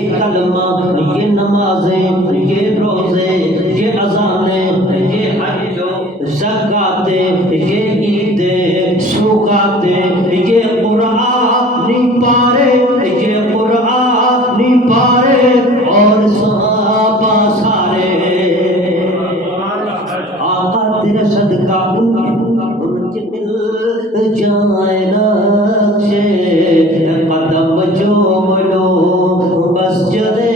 یہ کلمہ، یہ نمازیں، یہ روزے، یہ اذانیں، یہ حج و زکاتیں، یہ عیدیں، سوغاتیں، یہ قرآنی پارے، یہ قرآنی پارے اور صحابہ سارے، آقا تیرا صدقہ ان کے مل جائے نقشے قدم جو ملو مسجدے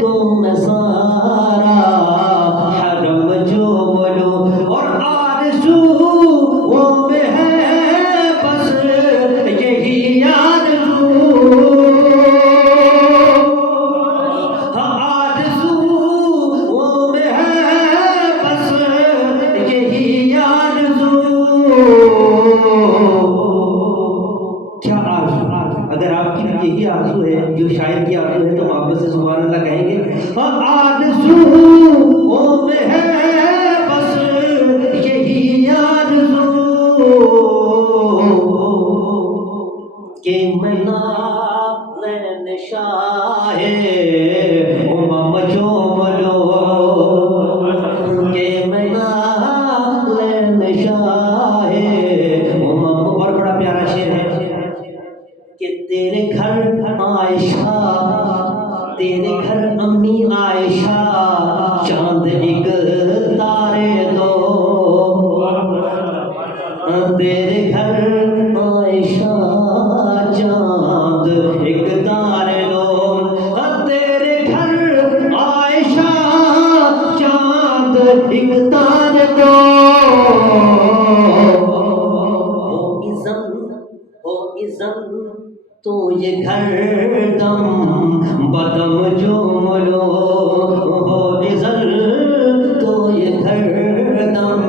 تو میں سارا حرم جو ملو، اور آرزو وہ میں ہے بس یہی آرزو، آرزو وہ میں ہے بس یہی آرزو۔ کیا آرزو؟ اگر آپ کی یہی آرزو ہے جو شاعر کی آرزو ہے تو محبت سے سبحان اللہ کہیں گے، آرزو وہ میں ہے بس یہی آرزو کہ میں نام شاہ امم جو ملو، کہ میں نام شاہ امم۔ اور بڑا پیارا شعر ہے کہ تیرے گھر عائشہ، تیرے گھر امی عائشہ چاند ایک تارے دو، تیرے گھر عائشہ چاند ایک تارے دو، تیرے گھر عائشہ چاند ایک تارے دو، ہو اذن تو یہ گھر دم بدم جو ملو، ہو اذن تو یہ گھر دم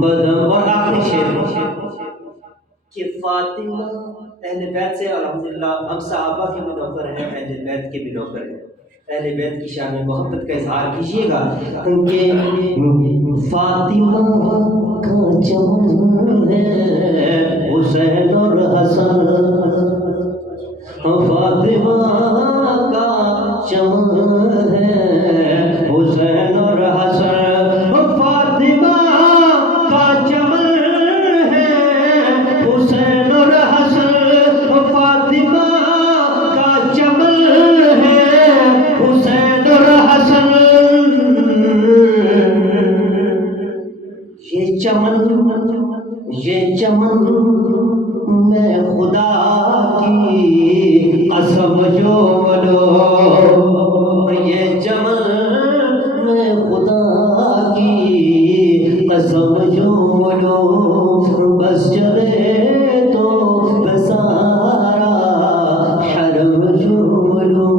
بدم۔ اور آخری شعر کہ فاطمہ اہل بیت سے الحمدللہ ہم صحابہ کے بھی نوکر ہیں، اہل بیت کے بھی نوکر ہیں، اہل بیت کی شان میں محبت کا اظہار کیجیے گا کہ فاطمہ کا چمن ہے حسین اور حسن، فاطمہ کا چمن ہے حسین اور حسن، فاطمہ کا چمن ہے حسین اور حسن، فاطمہ کا چمن ہے حسین اور حسن، یہ چمن میں خدا کی قسم جو بولو، یہ چمن میں خدا کی قسم جو بولو، بس چلے تو بسارا حرم جو بولو۔